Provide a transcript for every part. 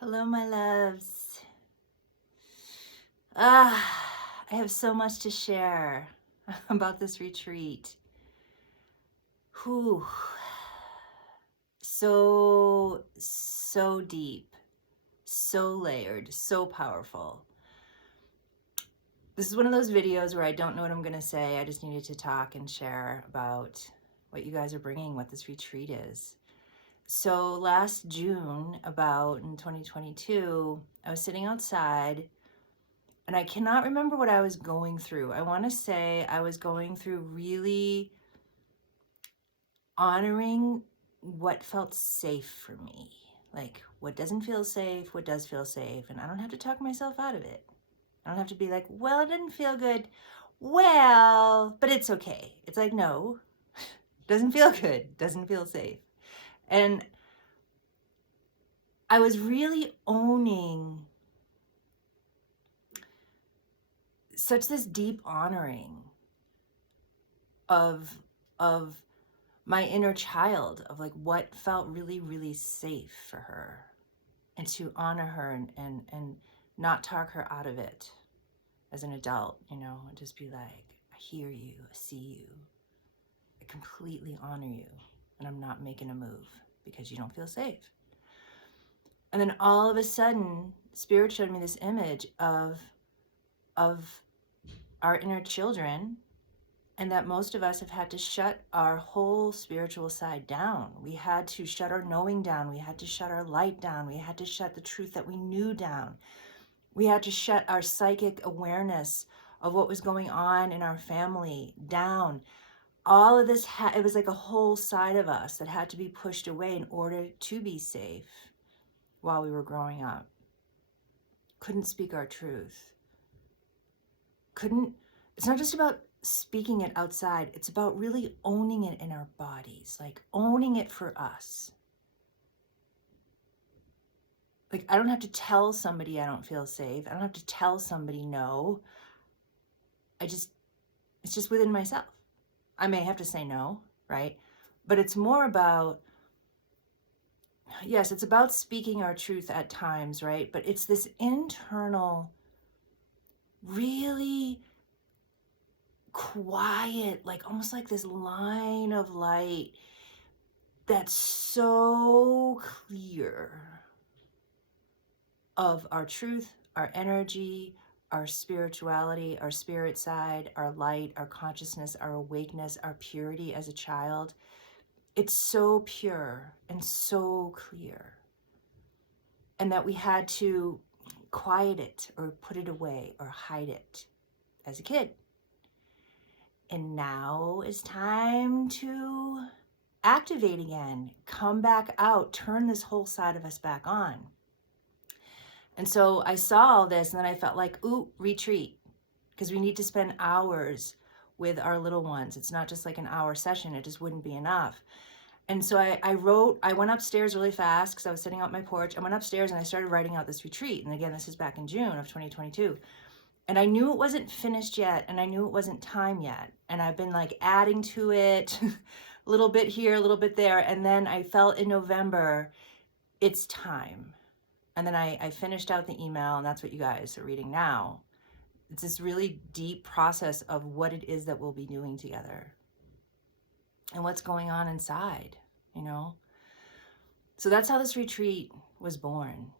Hello, my loves. I have so much to share about this retreat. Whew. So deep, so layered, so powerful. This is one of those videos where I don't know what I'm going to say. I just needed to talk and share about what you guys are bringing, what this retreat is. So last June, about in 2022, I was sitting outside and I cannot remember what I was going through. I want to say I was going through really honoring what felt safe for me. Like, what doesn't feel safe, what does feel safe. And I don't have to talk myself out of it. I don't have to be like, well, it didn't feel good. Well, but it's okay. It's like, no, doesn't feel good, doesn't feel safe. And I was really owning such this deep honoring of my inner child, of like what felt really, really safe for her, and to honor her and not talk her out of it as an adult, and just be like, I hear you, I see you, I completely honor you, and I'm not making a move because you don't feel safe. And then all of a sudden, Spirit showed me this image of our inner children, and that most of us have had to shut our whole spiritual side down. We had to shut our knowing down. We had to shut our light down. We had to shut the truth that we knew down. We had to shut our psychic awareness of what was going on in our family down. All of this, it was like a whole side of us that had to be pushed away in order to be safe while we were growing up. Couldn't speak our truth. It's not just about speaking it outside, it's about really owning it in our bodies, like owning it for us. Like, I don't have to tell somebody I don't feel safe. I don't have to tell somebody no. It's just within myself. I may have to say no, right? But it's more about, yes, it's about speaking our truth at times, right? But it's this internal, really quiet, like almost like this line of light that's so clear of our truth, our energy, our spirituality, our spirit side, our light, our consciousness, our awakeness, our purity as a child. It's so pure and so clear. And that we had to quiet it or put it away or hide it as a kid. And now it's time to activate again, come back out, turn this whole side of us back on. And so I saw all this, and then I felt like, ooh, retreat, because we need to spend hours with our little ones. It's not just like an hour session. It just wouldn't be enough. And so I went upstairs really fast because I was sitting out my porch. I went upstairs and I started writing out this retreat. And again, this is back in June of 2022. And I knew it wasn't finished yet, and I knew it wasn't time yet. And I've been like adding to it, a little bit here, a little bit there. And then I felt in November, it's time. And then I finished out the email, and that's what you guys are reading now. It's this really deep process of what it is that we'll be doing together and what's going on inside, So that's how this retreat was born.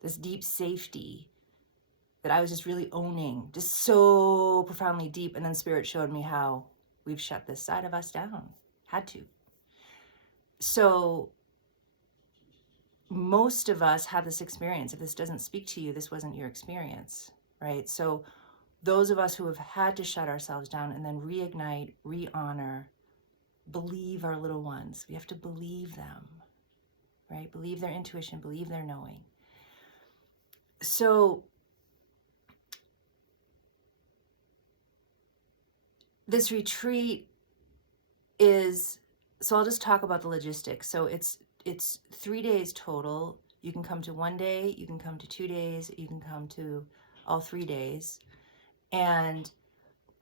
This deep safety that I was just really owning, just so profoundly deep. And then Spirit showed me how we've shut this side of us down, had to. So most of us have this experience. If this doesn't speak to you, this wasn't your experience, right? So those of us who have had to shut ourselves down and then reignite, re-honor, believe our little ones. We have to believe them, right? Believe their intuition, believe their knowing. So this retreat so I'll just talk about the logistics. So it's 3 days total. You can come to 1 day, you can come to 2 days, you can come to all 3 days. And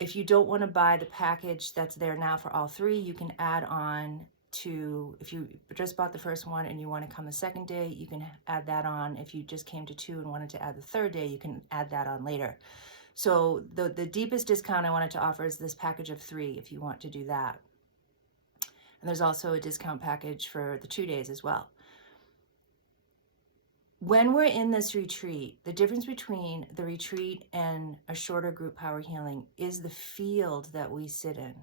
if you don't want to buy the package that's there now for all 3, you can add on to, if you just bought the first one and you want to come the second day, you can add that on. If you just came to 2 and wanted to add the third day, you can add that on later. So the deepest discount I wanted to offer is this package of 3 if you want to do that. And there's also a discount package for the 2 days as well. When we're in this retreat, the difference between the retreat and a shorter group power healing is the field that we sit in.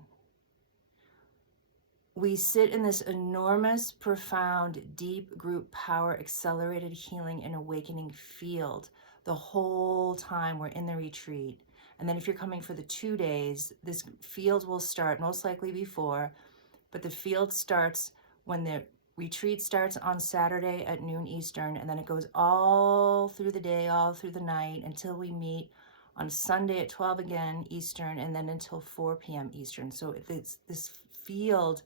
We sit in this enormous, profound, deep group power, accelerated healing and awakening field the whole time we're in the retreat. And then if you're coming for the 2 days, this field will start most likely before, but the field starts when the retreat starts on Saturday at noon Eastern, and then it goes all through the day, all through the night, until we meet on Sunday at 12 again Eastern, and then until 4 p.m. Eastern. So it's this field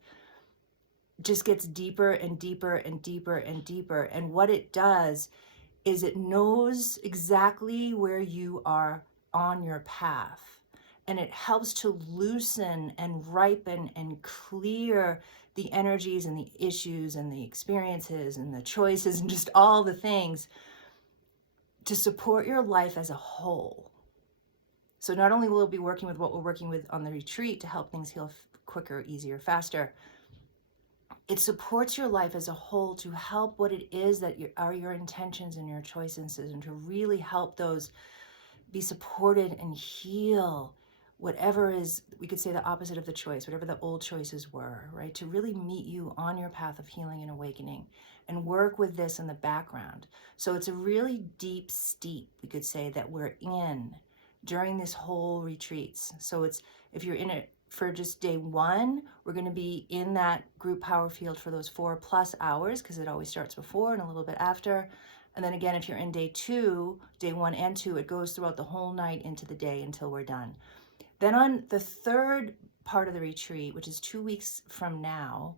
just gets deeper and deeper and deeper and deeper. And what it does is it knows exactly where you are on your path. And it helps to loosen and ripen and clear the energies and the issues and the experiences and the choices and just all the things to support your life as a whole. So not only will we be working with what we're working with on the retreat to help things heal quicker, easier, faster, it supports your life as a whole to help what it is that are your intentions and your choices, and to really help those be supported and heal whatever is, we could say, the opposite of the choice, whatever the old choices were, right? To really meet you on your path of healing and awakening and work with this in the background. So it's a really deep steep, we could say, that we're in during this whole retreats. So it's, if you're in it for just day 1, we're going to be in that group power field for those 4+ hours, because it always starts before and a little bit after. And then again, if you're in day 2, day 1 and 2, it goes throughout the whole night into the day until we're done. Then on the 3rd part of the retreat, which is 2 weeks from now,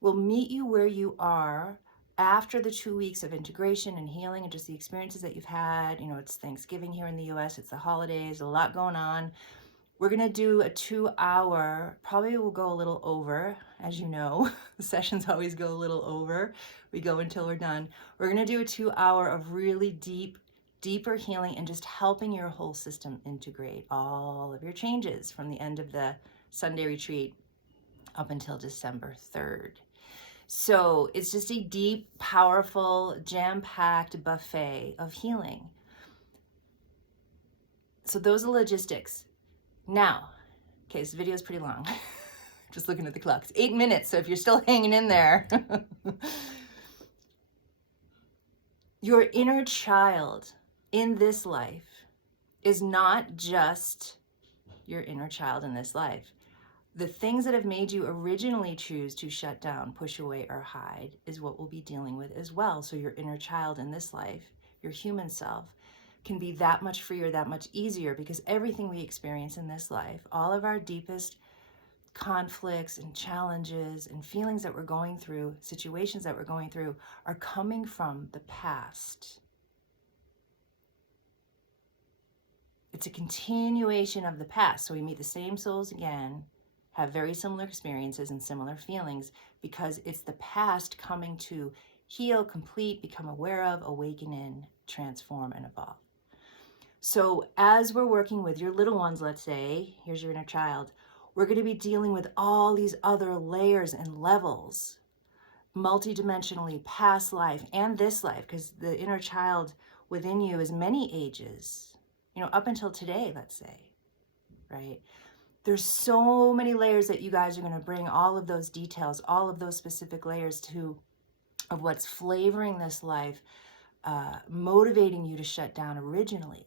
we'll meet you where you are after the 2 weeks of integration and healing and just the experiences that you've had. You know, it's Thanksgiving here in the US, it's the holidays, a lot going on. We're going to do a 2-hour, probably will go a little over, as you know. The sessions always go a little over. We go until we're done. We're going to do a 2-hour of really deeper healing and just helping your whole system integrate all of your changes from the end of the Sunday retreat up until December 3rd. So it's just a deep, powerful, jam-packed buffet of healing. So those are logistics. Now, okay, this video is pretty long. Just looking at the clock. It's 8 minutes, so if you're still hanging in there. Your inner child in this life is not just your inner child in this life. The things that have made you originally choose to shut down, push away, or hide is what we'll be dealing with as well. So your inner child in this life, your human self, can be that much freer, that much easier, because everything we experience in this life, all of our deepest conflicts and challenges and feelings that we're going through, situations that we're going through, are coming from the past. It's a continuation of the past. So we meet the same souls again, have very similar experiences and similar feelings, because it's the past coming to heal, complete, become aware of, awaken in, transform, and evolve. So as we're working with your little ones, let's say, here's your inner child, we're going to be dealing with all these other layers and levels, multidimensionally, past life and this life, because the inner child within you is many ages, you know, up until today, let's say, right? There's so many layers that you guys are going to bring all of those details, all of those specific layers to, of what's flavoring this life, motivating you to shut down originally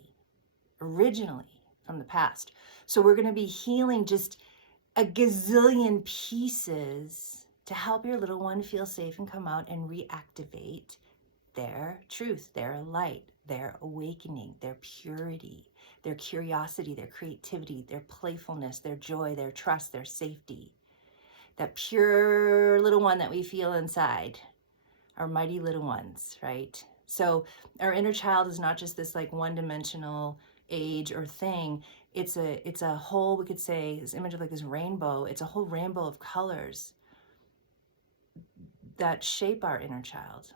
from the past. So we're going to be healing just a gazillion pieces to help your little one feel safe and come out and reactivate their truth, their light, their awakening, their purity, their curiosity, their creativity, their playfulness, their joy, their trust, their safety. That pure little one that we feel inside, our mighty little ones, right? So our inner child is not just this like one-dimensional age or thing. It's a whole, we could say, this image of like this rainbow. It's a whole rainbow of colors that shape our inner child.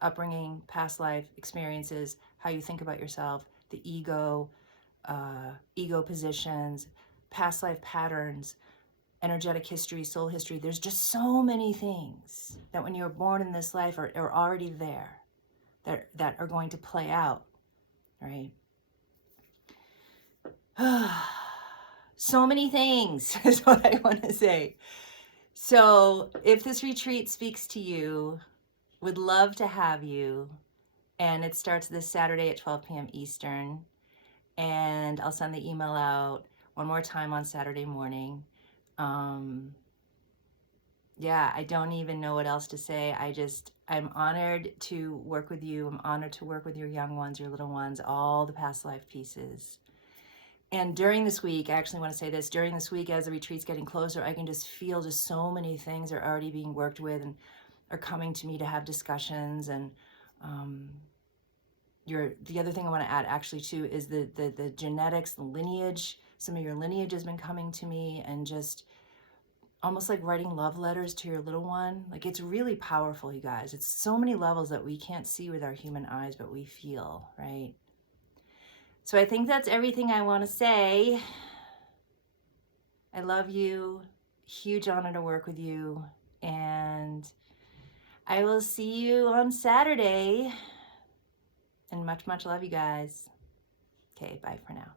Upbringing, past life experiences, how you think about yourself, the ego, ego positions, past life patterns, energetic history, soul history. There's just so many things that when you're born in this life are already there, that are going to play out, right? So many things is what I want to say. So if this retreat speaks to you, would love to have you. And it starts this Saturday at 12 p.m. Eastern. And I'll send the email out one more time on Saturday morning. Yeah, I don't even know what else to say. I'm honored to work with you. I'm honored to work with your young ones, your little ones, all the past life pieces. And during this week, I actually want to say this, during this week, as the retreat's getting closer, I can just feel just so many things are already being worked with and are coming to me to have discussions. And the other thing I want to add actually too is the genetics, the lineage. Some of your lineage has been coming to me, and just almost like writing love letters to your little one. Like, it's really powerful, you guys. It's so many levels that we can't see with our human eyes, but we feel, right? So I think that's everything I want to say. I love you. Huge honor to work with you. And I will see you on Saturday. And much, much love, you guys. Okay, bye for now.